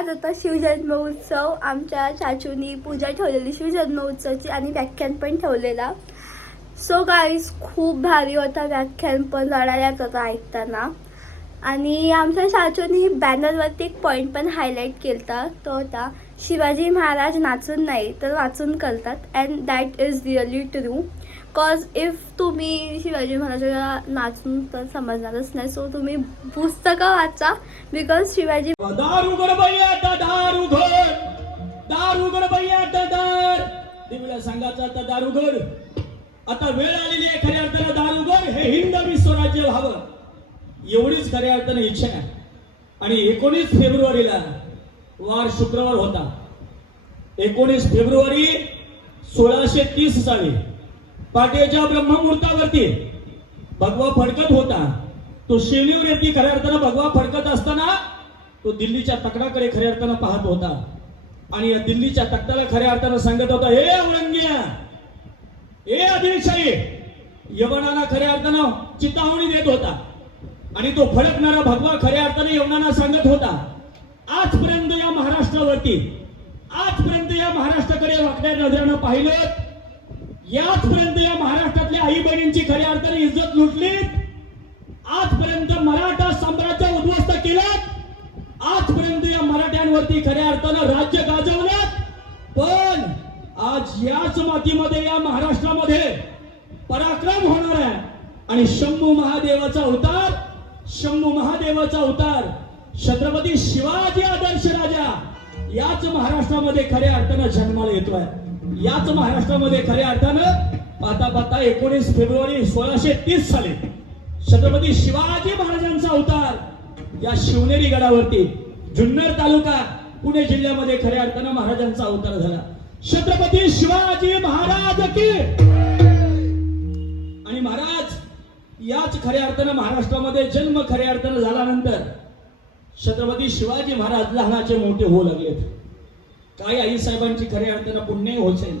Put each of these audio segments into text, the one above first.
आज होता शिवजन्म उत्सव. आमच्या चाचूनी पूजा ठेवलेली शिवजन्म उत्सवाची आणि व्याख्यान पण ठेवलेला. सो गाईज खूप भारी होता व्याख्यान पण, रडायला होता ऐकताना. आणि आमच्या चाचूनी बॅनरवरती एक पॉईंट पण हायलाईट केला, तो होता शिवाजी महाराज नाचून नाही तर वाचून करतात. And that is really true. Cause if तुम्ही शिवाजी महाराजांना नाचून तर समजणारच नाही. सो तुम्ही पुस्तकं वाचा, बिकॉज शिवाजी दारू गडबैया दारू घर, दारू गडबैया दार देवीला सांगायचं आता दारूगड. आता वेळ आलेली आहे खऱ्या अर्थानं दारूगड हे हिंदवी स्वराज्य व्हावं, एवढीच खऱ्या अर्थानं इच्छा आहे. आणि 19 फेब्रुवारीला वार शुक्रवार होता. 19 फेब्रुवारी 1630 साली पाट्याच्या ब्रह्ममुहूर्तावरती भगवा फडकत होता. तो शिवनेरीवरती खऱ्या अर्थानं भगवा फडकत असताना तो दिल्लीच्या तकडाकडे खऱ्या अर्थानं पाहत होता. आणि या दिल्लीच्या तकटाला खऱ्या अर्थानं सांगत होता, हे औरंगिया, हे आदिलशाही, यवनाला खऱ्या अर्थानं चितावणी देत होता. आणि तो फडकणारा भगवा खऱ्या अर्थाने यवनांना सांगत होता, आजपर्यंत या महाराष्ट्रावरती, आजपर्यंत या महाराष्ट्राकडे वाकड्या नजरेनं पाहिलं, याचपर्यंत या महाराष्ट्रातल्या आई बहिणींची खऱ्या अर्थाने इज्जत लुटली, आजपर्यंत मराठा साम्राज्य उद्ध्वस्त केलं, आजपर्यंत या मराठ्यांवरती खऱ्या अर्थानं राज्य गाजवलं. पण आज याच मातीमध्ये या महाराष्ट्रामध्ये पराक्रम होणार आहे. आणि शंभू महादेवाचा अवतार, शंभू महादेवाचा अवतार छत्रपती शिवाजी आदर्श राजा याच महाराष्ट्रामध्ये खऱ्या अर्थानं जन्माला येतोय. याच महाराष्ट्रामध्ये खऱ्या अर्थानं पाहता पाहता 19 फेब्रुवारी 1630 साली छत्रपती शिवाजी महाराजांचा अवतार या शिवनेरी गडावरती, जुन्नर तालुका, पुणे जिल्ह्यामध्ये खऱ्या अर्थानं महाराजांचा अवतार झाला. छत्रपती शिवाजी महाराज की. आणि महाराज याच खऱ्या अर्थानं महाराष्ट्रामध्ये जन्म खऱ्या अर्थानं झाल्यानंतर छत्रपती शिवाजी महाराज लहानाचे मोठे होऊ लागलेत. काय आई साहेबांची खऱ्या अर्थानं पुण्य असेल,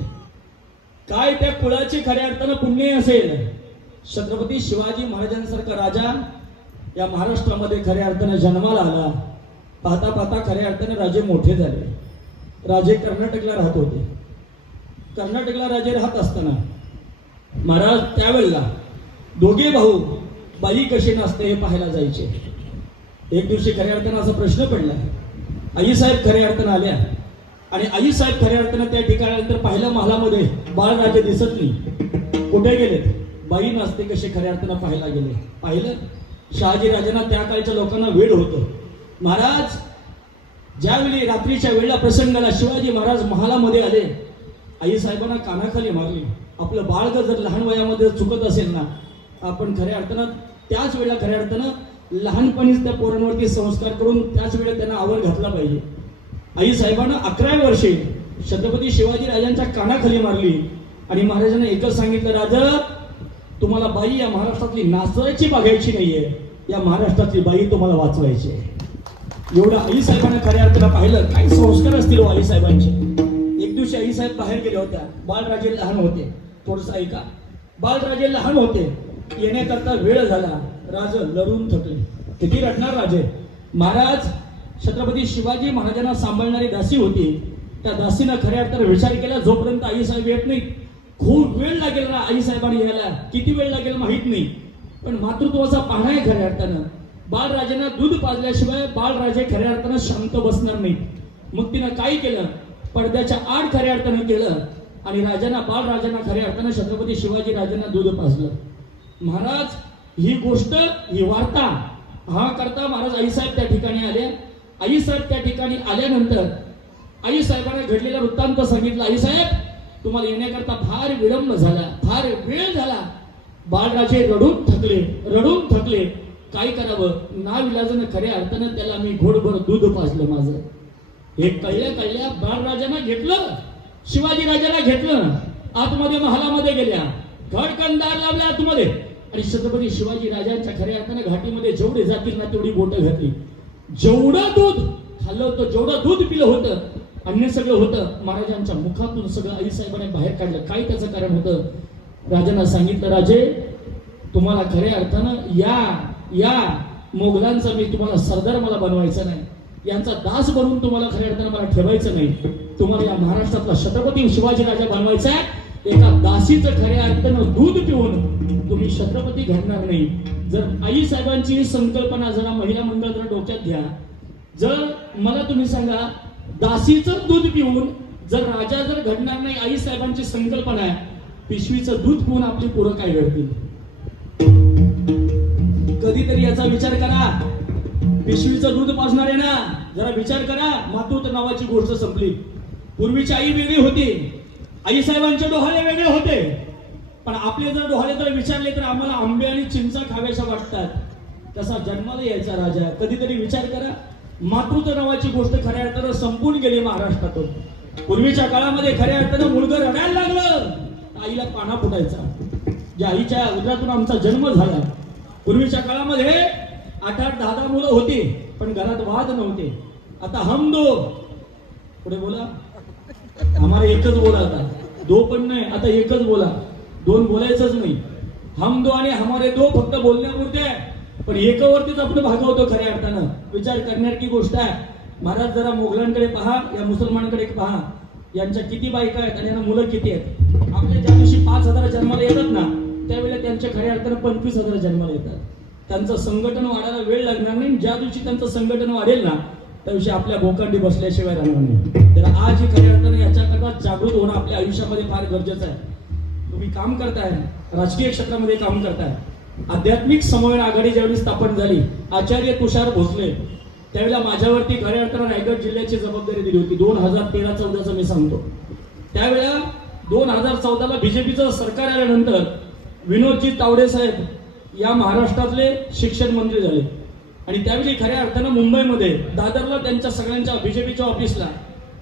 काय त्या कुळाची खऱ्या अर्थानं पुण्य असेल. छत्रपती शिवाजी महाराजांसारखा राजा या महाराष्ट्रामध्ये खऱ्या अर्थानं जन्माला आला. पाहता पाहता खऱ्या अर्थानं राजे मोठे झाले. राजे कर्नाटकला राहत होते. कर्नाटकला राजे राहत असताना महाराज त्यावेळेला दोघे भाऊ बाई कशी नसते हे पाहायला जायचे. एक दिवशी खऱ्या अर्थानं असा प्रश्न पडला. आई साहेब खऱ्या अर्थानं आल्या आणि आई साहेब खऱ्या अर्थानं त्या ठिकाणानंतर पाहिलं महालामध्ये बाळराजे दिसत नाही, कुठे गेलेत, बाई नसते कसे खऱ्या अर्थानं पाहायला गेले. पाहिलं शहाजी राजांना त्या काळच्या लोकांना वेळ होतं. महाराज ज्यावेळी रात्रीच्या वेळेला प्रसंगाला शिवाजी महाराज महालामध्ये आले, आई साहेबांना कानाखाली मारली. आपलं बाळग जर लहान वयामध्ये चुकत असेल ना, आपण खऱ्या अर्थानं त्याच वेळेला खऱ्या अर्थानं लहानपणीच त्या पोरांवरती संस्कार करून त्याच वेळेला त्यांना आवड घातला पाहिजे. आई साहेबांना 11व्या वर्षी छत्रपती शिवाजी राजांच्या कानाखाली मारली आणि महाराजांना एकच सांगितलं, राजा तुम्हाला बाई या महाराष्ट्रातली नाचवायची बघायची नाहीये, या महाराष्ट्रातली बाई तुम्हाला वाचवायची आहे. एवढं आई साहेबांना खऱ्या अर्थानं पाहिलं. काही संस्कार असतील आई साहेबांचे. एक दिवशी आई साहेब बाहेर गेले होत्या. बाळराजे लहान होते. थोडस ऐका. बाळराजे लहान होते. येण्याकरता वेळ झाला. राज लढून थकले. किती रडणार राजे. महाराज छत्रपती शिवाजी महाराजांना सांभाळणारी दासी होती. त्या दासीनं खऱ्या अर्थानं विचार केला, जोपर्यंत आई साहेब येत नाही, खूप वेळ लागेल ना आई साहेबांनी यायला. किती वेळ लागेल माहित नाही, पण मातृत्वाचा पाहणा आहे खऱ्या अर्थानं. बाळराजांना दूध पाजल्याशिवाय बाळराजे खऱ्या अर्थानं शांत बसणार नाही. मग तिनं काय केलं, पडद्याच्या आड खऱ्या अर्थानं केलं आणि राजांना बाळराजांना खऱ्या अर्थानं छत्रपती शिवाजी राजांना दूध पाजलं. महाराज ही गोष्ट, ही वार्ता हा करता महाराज आई साहेब त्या ठिकाणी आले. आई साहेब त्या ठिकाणी आल्यानंतर आई साहेबांना घडलेला वृत्तांत सांगितला. आई साहेब तुम्हाला येण्याकरता फार विलंब झाला, फार वेळ झाला. बाळराजे रडून थकले, रडून थकले. काय करावं, नाविलाजानं खऱ्या अर्थानं त्याला मी घोडभर दूध पाजलं माझं. हे कळल्या कळल्या बाळराजांना घेतलं, शिवाजी राजाला घेतलं, आतमध्ये महालामध्ये गेल्या, घडकंदार लावल्या आतमध्ये आणि छत्रपती शिवाजी राजांच्या खऱ्या अर्थानं घाटीमध्ये जेवढे जातील ना तेवढी बोटं घातली. जेवढं दूध खाल्लं होतं, जेवढं दूध पिलं होतं, अन्य सगळं होतं महाराजांच्या मुखातून सगळं आई साहेबांनी बाहेर काढलं. काय त्याचं कारण होतं, राजांना सांगितलं, राजे तुम्हाला खऱ्या अर्थानं या मोगलांचा मी तुम्हाला सरदार मला बनवायचं नाही. यांचा दास बनून तुम्हाला खऱ्या अर्थानं मला ठेवायचं नाही. तुम्हाला या महाराष्ट्रातला छत्रपती शिवाजी राजा बनवायचा आहे. एका दासीचं खऱ्या अर्थानं दूध पिऊन तुम्ही छत्रपती घडणार नाही. जर आई साहेबांची ही संकल्पना जरा महिला मंडळ जरा डोक्यात घ्या. जर मला तुम्ही सांगा, दासीचं दूध पिऊन जर राजा जर घडणार नाही, आई साहेबांची संकल्पना आहे, पिशवीचं दूध पिऊन आपली पोरं काय घडतील? कधीतरी याचा विचार करा. पिशवीचं दूध पाजणारे ना, जरा विचार करा. मातृत्व नावाची गोष्ट संपली. पूर्वीची आई वेगळी होती, आई साहेबांचे डोहाळे वेगळे होते. पण आपले जर डोहाळे जर विचारले तर आम्हाला आंबे आणि चिंचा खाव्याशा वाटतात. तसा जन्माला यायचा राजा. कधीतरी विचार करा. मातृत्व नावाची गोष्ट खऱ्या अर्थानं संपून गेली महाराष्ट्रातून. पूर्वीच्या काळामध्ये खऱ्या अर्थानं मुलगा रडायला लागलं, आईला पाना फुटायचा. ज्या आईच्या उदरातून आमचा जन्म झाला. पूर्वीच्या काळामध्ये 8-8, 10-10 मुलं होती, पण घरात वाद नव्हते. आता हम दो, पुढे बोला, आम्हाला एकच बोला. आता दो पण नाही, आता एकच बोला. दोन बोलायचंच नाही. हम दो आणि हमारे दो फक्त बोलण्यापुरते आहे, पण एकावरतीच आपण भागवतो. खऱ्या अर्थानं विचार करण्याची गोष्ट आहे. महाराज जरा मोगलांकडे पहा, या मुसलमानांकडे पहा, यांच्या किती बायका आहेत आणि यांना मुलं किती आहेत. आपल्या ज्या दिवशी 5,000 जन्माला येतात ना, त्यावेळेला त्यांच्या खऱ्या अर्थानं 25,000 जन्माला येतात. त्यांचं संघटन वाढायला वेळ लागणार नाही. ज्या दिवशी त्यांचं संघटन वाढेल ना, त्या दिवशी आपल्या भोकांडी बसल्याशिवाय राहणार नाही. तर आज ही खऱ्या अर्थानं याच्याकरता जागृत होणं आपल्या आयुष्यामध्ये फार गरजेचं आहे. तुम्ही काम करताय, राजकीय क्षेत्रामध्ये काम करताय. आध्यात्मिक समन्वय आघाडी ज्यावेळी स्थापन झाली, आचार्य तुषार भोसले, त्यावेळेला माझ्यावरती खऱ्या अर्थानं रायगड जिल्ह्याची जबाबदारी दिली होती. 2013-14चं मी सांगतो. त्यावेळेला 2014ला बीजेपीचं सरकार आल्यानंतर विनोदजी तावडे साहेब या महाराष्ट्रातले शिक्षण मंत्री झाले. आणि त्यावेळी खऱ्या अर्थानं मुंबईमध्ये दादरला त्यांच्या सगळ्यांच्या बीजेपीच्या ऑफिसला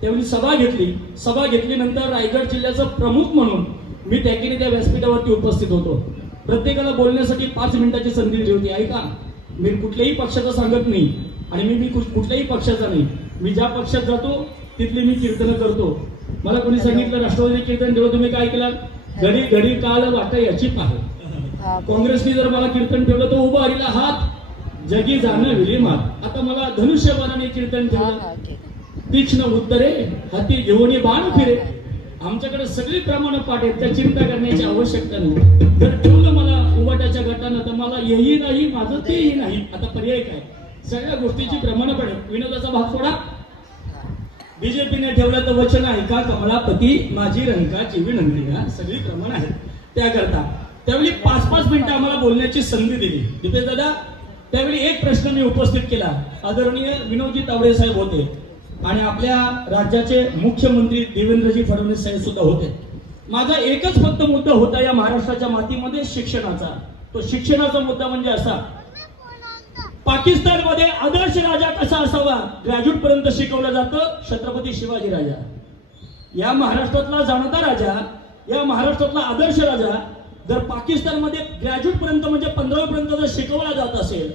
त्यावेळी सभा घेतली. सभा घेतल्यानंतर रायगड जिल्ह्याचं प्रमुख म्हणून मी त्या व्यासपीठावरती उपस्थित होतो. प्रत्येकाला बोलण्यासाठी 5 मिनिटाची संधी दिली होती. ऐका, मी कुठल्याही पक्षाचं सांगत नाही आणि मी कुठल्याही पक्षाचा नाही. मी ज्या पक्षात जातो तिथली मी कीर्तन करतो. मला कोणी सांगितलं राष्ट्रवादी कीर्तन ठेवलं, तुम्ही काय केलं? घडी घडी काल वाट याची पाहे. काँग्रेसने जर मला कीर्तन ठेवलं तर उभा हरीला हात, जगी जाणं विलीमात. आता मला धनुष्यबाणाने कीर्तन ठेवलं, तीक्ष्ण उत्तरे हाती घेऊन बाण फिरे. आमच्याकडे सगळी प्रमाण पाठ आहेत, त्या चिंता करण्याची आवश्यकता नाही. जर ठेवलं मला उभाटाच्या गटानं तर मला हेही नाही, माझं तेही नाही. आता पर्याय काय? सगळ्या गोष्टीची प्रमाण पाठ. विनोदाचा भाग सोडा. बीजेपीने ठेवलं तर वचन आहे का कमलापती माझी रंकाची विनंती का, सगळी प्रमाण आहेत. त्याकरता त्यावेळी 5-5 मिनिटं आम्हाला बोलण्याची संधी दिली. तिथे दादा त्यावेळी एक प्रश्न मी उपस्थित केला. आदरणीय विनोदजी तावडे साहेब होते आणि आपल्या राज्याचे मुख्यमंत्री देवेंद्रजी फडणवीस साहेब सुद्धा होते. माझा एकच फक्त मुद्दा होता या महाराष्ट्राच्या मातीमध्ये शिक्षणाचा. तो शिक्षणाचा मुद्दा म्हणजे असा, पाकिस्तानमध्ये आदर्श राजा कसा असावा ग्रॅज्युएट पर्यंत शिकवलं जातं छत्रपती शिवाजी राजा. या महाराष्ट्रातला जाणता राजा, या महाराष्ट्रातला आदर्श राजा जर पाकिस्तानमध्ये ग्रॅज्युएट पर्यंत म्हणजे 15वी पर्यंत जर शिकवला जात असेल,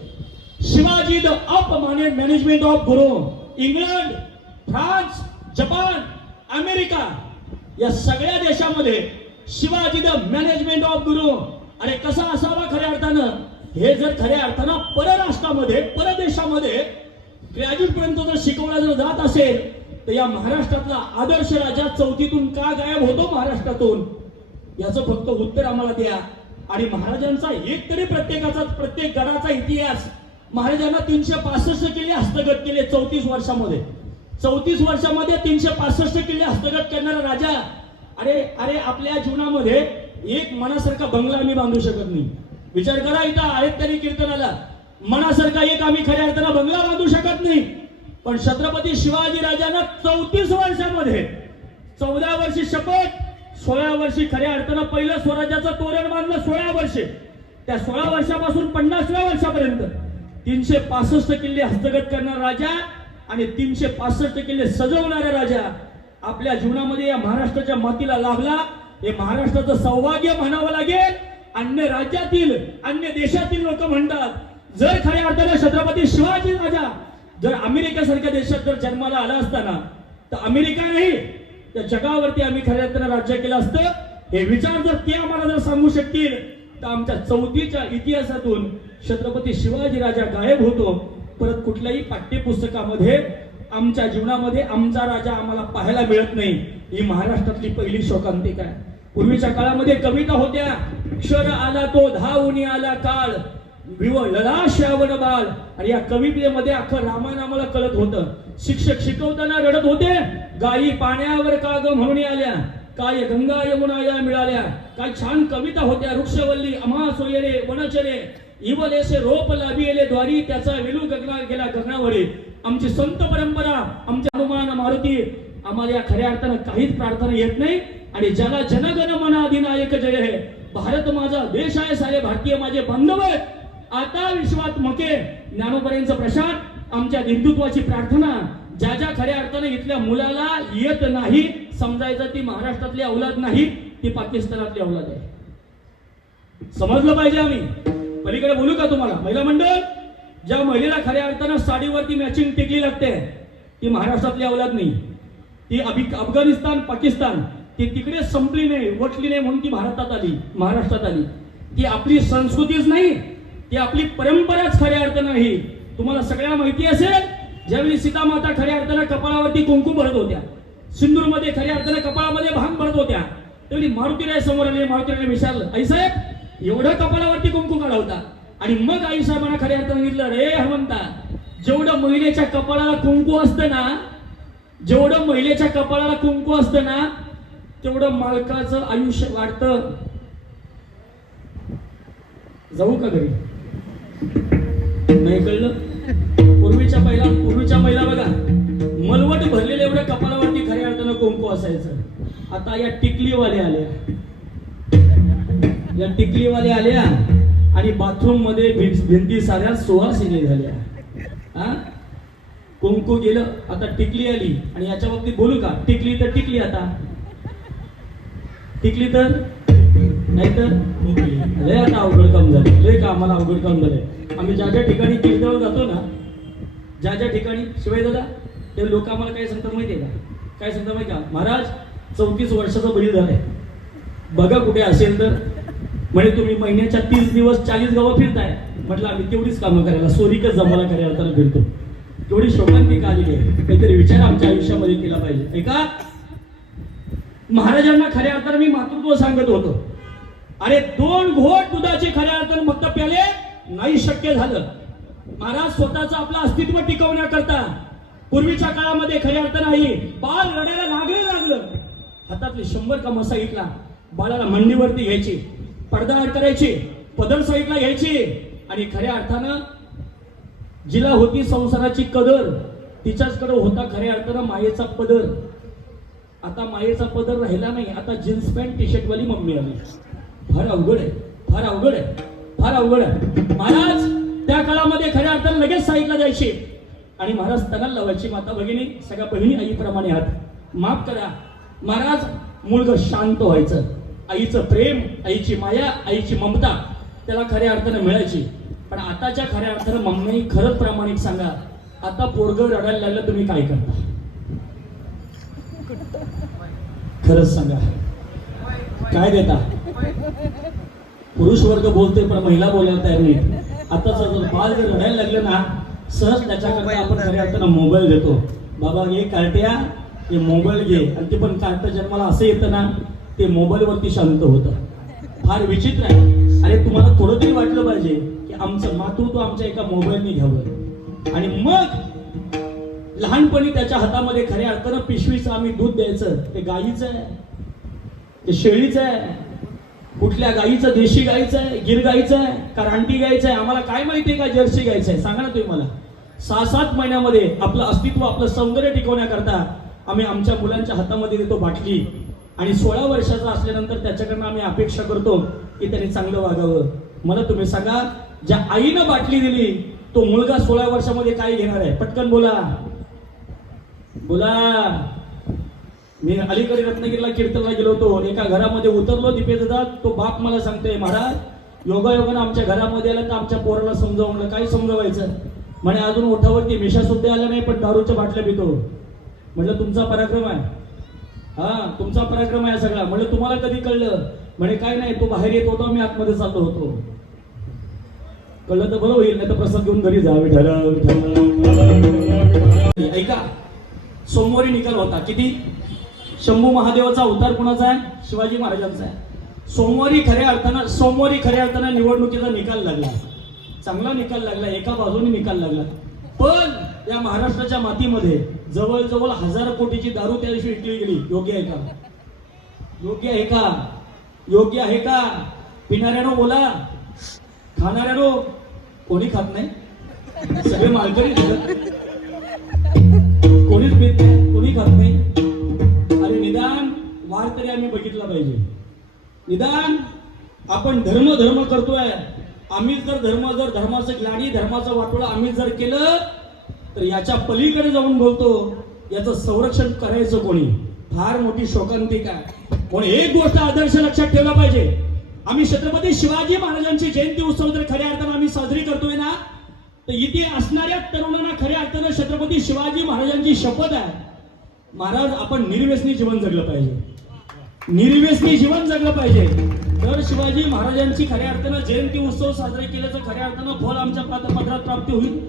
Shivaji the up management of Guru, England, France, Japan, America या सगळ्या देशामध्ये शिवाजी द मॅनेजमेंट ऑफ गुरु अरे कसा असावा खऱ्या अर्थानं, हे जर खऱ्या अर्थानं परराष्ट्रामध्ये परदेशामध्ये ग्रॅज्युएट पर्यंत जर शिकवला जर जात असेल तर या महाराष्ट्रातला आदर्श राजा 4थीतून का गायब होतो महाराष्ट्रातून? याचं फक्त उत्तर आम्हाला द्या. आणि महाराजांचा एक तरी प्रत्येक गडाचा इतिहास महाराजांना 365 किल्ले हस्तगत केले 34 वर्षामध्ये. 34 वर्षामध्ये 365 किल्ले हस्तगत करणारा राजा. अरे आपल्या जीवनामध्ये एक मनासारखा बंगला आम्ही बांधू शकत नाही. विचार करा, इथं आहेत तरी कीर्तनाला मनासारखा एक आम्ही खऱ्या अर्थानं बंगला बांधू शकत नाही. पण छत्रपती शिवाजी राजांना 34 वर्षामध्ये 14 वर्षी शपथ, 16 वर्षी खऱ्या अर्थानं पहिलं स्वराज्याचं तोरण बांधलं. 16 वर्षे, त्या 16 वर्षापासून 50व्या वर्षापर्यंत 365 किल्ले हस्तगत करणारा राजा आणि 365 किल्ले सजवणारा राजा आपल्या जीवनामध्ये या महाराष्ट्राच्या मातीला लाभला. हे महाराष्ट्राचं सौभाग्य म्हणावं लागेल. अन्य राज्यातील अन्य देशातील लोक म्हणतात, जर खऱ्या अर्थानं छत्रपती शिवाजी राजा जर अमेरिकेसारख्या देशात जर जन्माला आला असताना तर अमेरिका नाही त्या जगावरती आम्ही खऱ्या अर्थानं राज्य केलं असतं. हे विचार जर ते आम्हाला जर सांगू शकतील तर आमच्या 4थीच्या इतिहासातून छत्रपती शिवाजी राजा गायब होतो. परत कुठल्याही पाठ्यपुस्तकामध्ये आमच्या जीवनामध्ये आमचा राजा आम्हाला पाहायला मिळत नाही. ही महाराष्ट्रातली पहिली शोकांतिका आहे. पूर्वीच्या काळामध्ये कविता होत्या, क्षर आला तो धावून आला काळ, विवळला श्रावण बाळ. आणि या कवितेमध्ये अख्खं रामायण आम्हाला कळत होतं. शिक्षक शिकवताना रडत होते, गायी पाण्यावर का ग म्हणून आल्या, काय गंगा यमुना या मिळाल्या. काय छान कविता होत्या. वृक्षवल्ली अम्हा सोयरे वनचरे, इवलेसे रोप लाभिले द्वारी, त्याचा विलू गगना गेला गगनावरी. आमची संत परंपरा, आमचे हनुमान मारुती, आम्हाला या खऱ्या अर्थानं काहीच प्रार्थना येत नाही. आणि ज्याला जनगण मन अधिनायक जय हे, भारत माझा देश आहे, सारे भारतीय माझे बांधव आहेत, आता विश्वात मके. ज्ञानोबरांचा प्रसाद, आमच्या हिंदुत्वाची प्रार्थना. ज्या ज्या खऱ्या अर्थाने इथल्या मुलाला येत नाही समजायचं ती महाराष्ट्रातली औलाद नाही, ती पाकिस्तानातली औलाद आहे. समजलं पाहिजे. आम्ही पलीकडे बोलू का तुम्हाला? महिला मंडळ, ज्या महिलेला खऱ्या अर्थानं साडीवरती मॅचिंग टिकली लागते ती महाराष्ट्रातली औलाद नाही. ती अफगाणिस्तान पाकिस्तान ती तिकडे संपली नाही, वटली नाही म्हणून ती भारतात आली, महाराष्ट्रात आली. ती आपली संस्कृतीच नाही, ती आपली परंपराच खऱ्या अर्थानं नाही. तुम्हाला सगळ्यांना माहिती असेल, ज्यावेळी सीता माता खऱ्या अर्थानं कपाळावरती कुंकू भरत होत्या, सिंदूरमध्ये खऱ्या अर्थानं कपाळामध्ये भांग भरत होत्या, त्यावेळी मारुतीराय समोर आले. मारुतीरायने विचारलं, आई साहेब एवढं कपाळावरती कुंकू काढा होता? आणि मग आई साहेबांना खऱ्या अर्थानं सांगितलं, रे हनुमंता, जेवढं महिलेच्या कपाळाला कुंकू असतं ना, जेवढं महिलेच्या कपाळाला कुंकू असतं ना, तेवढं मालकाचं आयुष्य वाढतं. जाऊ का घरी? नाही कळलं? पूर्वीच्या महिला बघा, मलवट भरलेले एवढं कपाळावरती खऱ्या अर्थानं कुंकू असायचं. आता या टिकलीवाल्या आल्या आणि बाथरूम मध्ये भिंती साऱ्या सुवासिनी झाल्या. हा, कुंकू गेलं, आता टिकली आली. आणि याच्या बाबतीत बोलू का? टिकली तर टिकली, आता टिकली तर नाही तर लय आता अवघड काम झालं. लय का आम्हाला अवघड काम झालंय. आम्ही ज्या ज्या ठिकाणी कीर्तनावर जातो ना, ज्या ज्या ठिकाणी शिवाय दादा, ते लोक आम्हाला काय सांगतात माहितीये का? काय सांगतात माहिती का? महाराज 34 वर्षाचा बळी झालाय, बघा कुठे असेल तर. म्हणजे तुम्ही महिन्याच्या 30 दिवस 40 गावं फिरताय. म्हटलं आम्ही तेवढीच कामं करायला, सोरीकच जमाला करायला फिरतो. तेवढी शोकांतिका आलेली आहे. काहीतरी विचार आमच्या आयुष्यामध्ये केला पाहिजे. ऐका, महाराजांना खऱ्या अर्थानं मी मातृत्व सांगत होतो. अरे 2 घोट दुधाचे खऱ्या अर्थानं फक्त प्याले नाही शक्य झालं. महाराज स्वतःचं आपलं अस्तित्व टिकवण्याकरता पूर्वीच्या काळामध्ये खऱ्या अर्थानं नाही, बाळ रडायला लागलं, हातातले 100 का मसा घेतला, बाळाला मंडीवरती घ्यायची, पडदा आड करायची, पदर साईडला घ्यायची. आणि खऱ्या अर्थानं जिला होती संसाराची कदर, तिच्याचकडे होता खऱ्या अर्थानं मायेचा पदर. आता मायेचा पदर राहिला नाही. आता जीन्स पॅन्ट टी शर्ट वाली मम्मी आली. फार अवघड आहे, फार अवघड आहे, फार अवघड आहे. महाराज त्या काळामध्ये खऱ्या अर्थानं लगेच साईडला जायचे आणि महाराज तनाला लावायची. माता भगिनी, सगळ्या बहिणी आईप्रमाणे आहात, माफ करा. महाराज मुलगा शांत व्हायचं. आईचं प्रेम, आईची माया, आईची ममता त्याला खऱ्या अर्थानं मिळायची. पण आताच्या खऱ्या अर्थानं मम्मी, खरंच प्रामाणिक सांगा, आता पोरगं रडायला लागलं तुम्ही काय करता? खरंच सांगा, काय देता? पुरुष वर्ग बोलते पण महिला बोलायला तयार नाही. आताच जर बाळ जर रडायला लागलं ना, सहज त्याच्याकरता आपण खऱ्या अर्थानं मोबाईल देतो. बाबा हे कार्ट्या, हे मोबाईल घे. आणि ते पण कार्ट जन्माला असं येतं ना, ते मोबाईलवरती शांत होतं. फार विचित्र आहे. अरे तुम्हाला थोडं तरी वाटलं पाहिजे की आमचं मातृत्व आमच्या एका मोबाईलने घ्यावं. आणि मग लहानपणी त्याच्या हातामध्ये खऱ्या अर्थानं पिशवीचं आम्ही दूध द्यायचं. ते गाईचं आहे, ते शेळीचं आहे, कुठल्या गाईचं? देशी गाईचं आहे, गिर गाईचं आहे का रानटी गाईचं आहे? आम्हाला काय माहितीये का जर्सी गाईचं आहे? सांगा ना तुम्ही मला. 6-7 महिन्यामध्ये आपलं अस्तित्व, आपलं सौंदर्य टिकवण्याकरता आम्ही आमच्या मुलांच्या हातामध्ये देतो बाटली. आणि 16 वर्षाचा असल्यानंतर त्याच्याकडनं आम्ही अपेक्षा करतो की त्याने चांगलं वागावं. मला तुम्ही सांगा, ज्या आईनं बाटली दिली तो मुलगा 16 वर्षामध्ये काय घेणार आहे? पटकन बोला, बोला. मी अलीकडे रत्नागिरीला कीर्तनला गेलो होतो. एका घरामध्ये उतरलो, दीपेश दादा, तो बाप मला सांगतोय, महाराज योगायोगानं आमच्या घरामध्ये आलं तर आमच्या पोराला समजावलं. काय समजावायचं? म्हणे अजून ओठावरती मिशा सुद्धा आला नाही पण दारूच्या बाटल्या पितो. म्हटलं तुमचा पराक्रम आहे. हा, तुमचा पराक्रम आहे सगळा. म्हटलं तुम्हाला कधी कळलं? म्हणे काय नाही, तो बाहेर येत होता, मी आतमध्ये चाललो होतो. कळलं तर बरं होईल, नाही तर प्रसाद घेऊन घरी जा. विठ्ठल विठ्ठल. ऐका, सोमवारी निकाल होता. किती? शंभू महादेवाचा अवतार कोणाचा आहे? शिवाजी महाराजांचा आहे. सोमवारी खऱ्या अर्थानं निवडणुकीचा निकाल लागला. चांगला निकाल लागला, एका बाजूने निकाल लागला. पण या महाराष्ट्राच्या मातीमध्ये जवळजवळ 1000 कोटीची दारू त्या दिवशी विकली गेली. योग्य आहे का? योग्य आहे का? योग्य आहे का? पिणाऱ्यानो बोला, खाणाऱ्यानो कोणी खात नाही, सगळे मालकरी कोणीच पित नाही, कोणी खात नाही. अरे निदान वार तरी आम्ही बघितला पाहिजे. निदान आपण धर्म करतोय, आम्हीच जर धर्माचं ग्लाडी, धर्माचं वाटोळं आम्हीच जर केलं तर याच्या पलीकडे जाऊन बोलतो, याचं संरक्षण करायचं कोणी? फार मोठी शोकांतिका आहे. पण एक गोष्ट आदर्श लक्षात ठेवला पाहिजे, आम्ही छत्रपती शिवाजी महाराजांची जयंती उत्सव जर खऱ्या अर्थानं आम्ही साजरी करतोय ना, तर इथे असणाऱ्या तरुणांना खऱ्या अर्थानं छत्रपती शिवाजी महाराजांची शपथ आहे. महाराज, आपण निर्व्यसनी जीवन जगलं पाहिजे, निर्व्यसनी जीवन जगलं पाहिजे. तर शिवाजी महाराजांची खऱ्या अर्थानं जयंती उत्सव साजरे केल्याचं खऱ्या अर्थानं फळ आमच्या पदरात प्राप्ती होईल.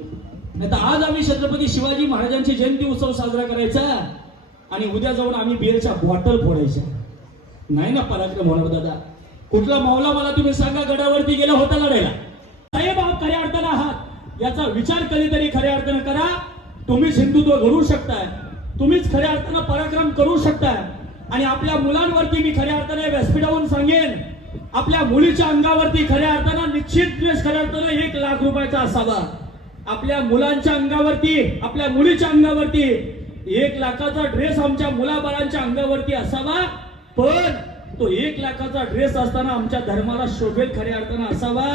नाही तर आज आम्ही छत्रपती शिवाजी महाराजांची जयंती उत्सव साजरा करायचा आणि उद्या जाऊन आम्ही बिअरच्या बॉटल फोडायच्या. नाही ना पराक्रम होणार दादा. कुठला मावला मला तुम्ही सांगा गडावरती गेला होता लढायला? साहेब आप खऱ्या अर्थानं आहात याचा विचार कधीतरी खऱ्या अर्थानं करा. तुम्हीच हिंदुत्व घडवू शकताय, तुम्हीच खऱ्या अर्थानं पराक्रम करू शकताय. आणि आपल्या मुलांवरती मी खऱ्या अर्थाने व्यासपीठावरून सांगेन, आपल्या मुलीच्या अंगावरती खऱ्या अर्थानं निश्चित ड्रेस खऱ्या अर्थानं 1 लाख रुपयाचा असावा. आपल्या मुलांच्या अंगावरती, आपल्या मुलीच्या अंगावरती 1 लाखाचा ड्रेस आमच्या मुलाबाळांच्या अंगावरती असावा. पण तो 1 लाखाचा ड्रेस असताना आमच्या धर्माला शोभेल खऱ्या अर्थानं असावा.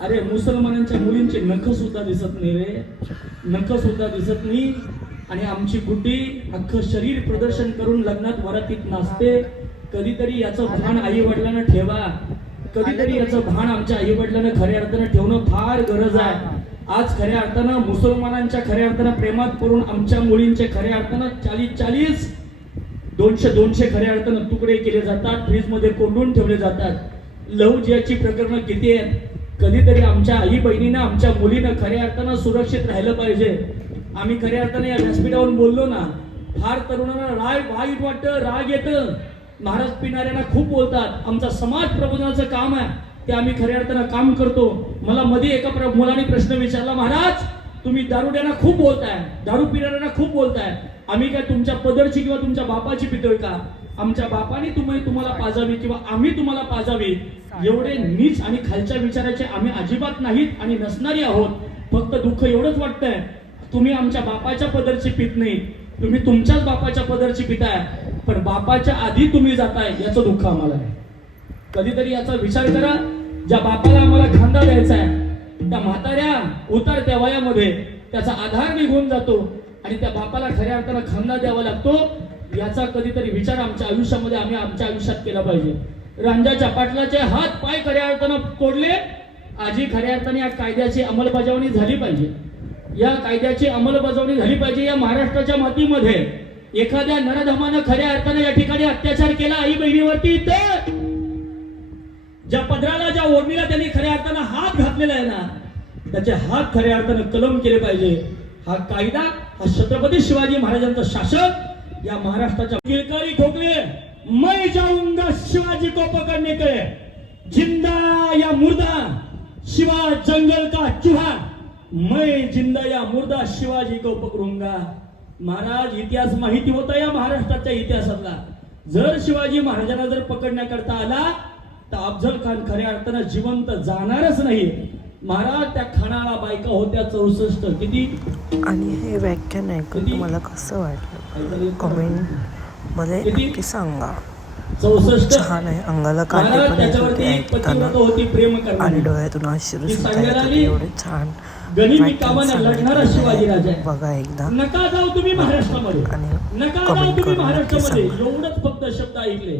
अरे मुसलमानांच्या मुलींची नख सुद्धा दिसत नाही रे, नख सुद्धा दिसत नाही. आणि आमची गुड्डी अख्खं शरीर प्रदर्शन करून लग्नात वरातीत नाचते. कधीतरी याचं भान आई वडिलांना ठेवा, कधीतरी याचं भान आमच्या आई वडिलांना खऱ्या अर्थानं ठेवणं फार गरज आहे. आज खऱ्या अर्थानं मुसलमानांच्या खऱ्या अर्थानं प्रेमात पडून आमच्या मुलींचे खऱ्या अर्थानं 40 200 खऱ्या अर्थानं तुकडे केले जातात, फ्रीज मध्ये कोंडून ठेवले जातात. लव्ह जिहादची प्रकरणं किती आहेत? कधीतरी आमच्या आई बहिणीनं, आमच्या मुलीनं खऱ्या अर्थानं सुरक्षित राहिलं पाहिजे. आम्ही खऱ्या अर्थाने या व्यासपीठावरून बोललो ना, फार तरुणांना वाईट वाटतं, राग येतं. महाराज पिणाऱ्यांना खूप बोलतात. आमचा समाज प्रबोधनाचं काम आहे, ते आम्ही खऱ्या अर्थानं काम करतो. मला मध्ये एका मुलाने प्रश्न विचारला, महाराज तुम्ही दारुड्यांना खूप बोलताय, दारू पिणाऱ्यांना खूप बोलताय, आम्ही काय तुमच्या पदरची किंवा तुमच्या बापाची पितोय का? आमच्या बापाने तुम्हाला पाजावी किंवा आम्ही तुम्हाला पाजावी एवढे नीच आणि खालच्या विचाराचे आम्ही अजिबात नाहीत आणि नसणारी आहोत. फक्त दुःख एवढंच वाटतंय, तुम्ही आमच्या बापाच्या पदरची पित नाही, तुम्ही तुमच्याच बापाच्या पदरची पिताय, पण बापाच्या आधी तुम्ही जाताय याचं दुःख आम्हाला आहे. कधीतरी याचा विचार करा. ज्या बापाला आम्हाला खांदा द्यायचा आहे, त्या म्हाताऱ्या उतरत्या वयामध्ये त्याचा आधार निघून जातो आणि त्या बापाला खऱ्या अर्थानं खांदा द्यावा लागतो. याचा कधीतरी विचार आमच्या आयुष्यामध्ये आम्ही आमच्या आयुष्यात केला पाहिजे. रांजाच्या पाटलाचे हात पाय खऱ्या अर्थानं तोडले. आजी खऱ्या अर्थाने या कायद्याची अंमलबजावणी झाली पाहिजे, या कायद्याची अंमलबजावणी झाली पाहिजे. या महाराष्ट्राच्या मातीमध्ये एखाद्या नरधमानं खऱ्या अर्थाने या ठिकाणी अत्याचार केला आई बहिणीवरती, तर ज्या पदराला, ज्या ओढणीला त्यांनी खऱ्या अर्थानं हात घातलेला आहे ना, त्याचे हात खऱ्या अर्थानं कलम केले पाहिजे. हा कायदा, हा छत्रपती शिवाजी महाराजांचं शासन या महाराष्ट्राच्या किलकारी ठोकले. मैं जाऊंगा शिवाजी को पकडने के, जिंदा या मुर्दा शिवा जंगल का चूहा, मैं जिंदा या मुर्दा शिवाजी को पकडूंगा. महाराज, इतिहास माहिती होता या महाराष्ट्राच्या इतिहासातला. जर शिवाजी महाराजांना जर पकडण्याकरता आला तर अफजल खान खऱ्या अर्थानं जिवंत जाणारच नाही. महाराज, त्या खानाला बायका होत्या 64. किती? आणि हे व्याख्यान ऐकून तुम्हाला कसं वाटलं कमेंट मध्ये नक्की सांगा. 64. छान आहे, अंगाला काटे पण येत होते ऐकताना आणि डोळ्यातून अश्रू सुद्धा येत होते. एवढे छान बघा एकदा नका जाऊ तुम्ही महाराष्ट्रामध्ये, आणि नका जाऊ तुम्ही महाराष्ट्रामध्ये. एवढंच फक्त शब्द ऐकले.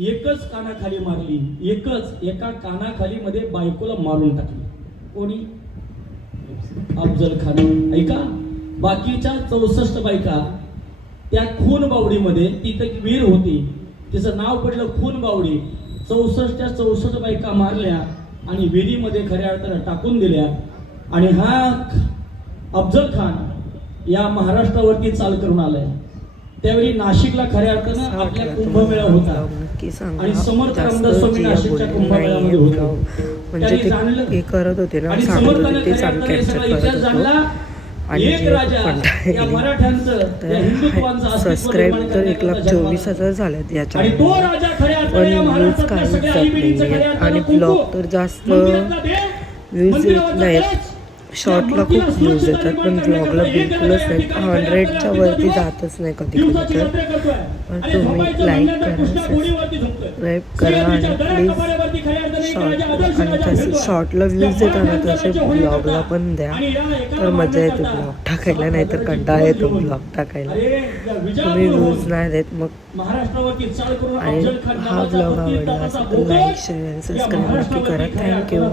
एकच कानाखाली मारली, एका कानाखाली मध्ये बायकोला मारून टाकली. कोणी? अफजल खान. ऐका, बाकीच्या 64 बायका त्या खून बावडीमध्ये, ती तर वीर होती, तिचं नाव पडलं खून बावडी. 64 बायका मारल्या आणि विहिरीमध्ये खऱ्या अर्थानं टाकून दिल्या. आणि हा अफजल खान या महाराष्ट्रावरती चाल करून आलाय. त्यावेळी नाशिकला खऱ्या अर्थानं आपल्या कुंभमेळा होता आणि समर्थ रामदास स्वामी नाशिकच्या कुंभमेळ्यामध्ये होता. म्हणजे ते हे करत होते ना, सांगत होते तेच आम्ही कॅप्चर करत होतो. आणि एक जे राजा कंटाळले या मराठ्यांचं या हिंदुत्वाचं अस्तित्व सबस्क्राईब निर्माण तर करण्याकरता 1,24,000 झालेत याच्या. आणि तो राजा खऱ्या पण अर्थाने या व्ह्यूज महाराष्ट्रातल्या काहीच सगळ्या जात आईबहिणींचं नाही खऱ्या आणि अर्थानं ब्लॉग कुंकू. तर जास्त मंदिरातला देव, व्ह्यूज येत मंदिरावरचा नाहीत. कळस, शॉर्टला खूप व्ह्यूज येतात पण ब्लॉगला बिलकुलच नाही. 100च्या वरती जातच नाही कधी कधी तर. पण तुम्ही लाईक करा, सबस्क्राईब करा आणि प्लीज शॉर्ट आणि तसे शॉर्टला व्ह्यूज येतात ना तसे ब्लॉगला पण द्या, तर मजा येते ब्लॉग टाकायला. नाही तर कंटाळा येतो ब्लॉग टाकायला. तुम्ही व्ह्यूज नाही देत मग. आणि हा ब्लॉग आवडला असेल तर लाईक शेअर आणि सबस्क्राईब नक्की करा. थँक्यू.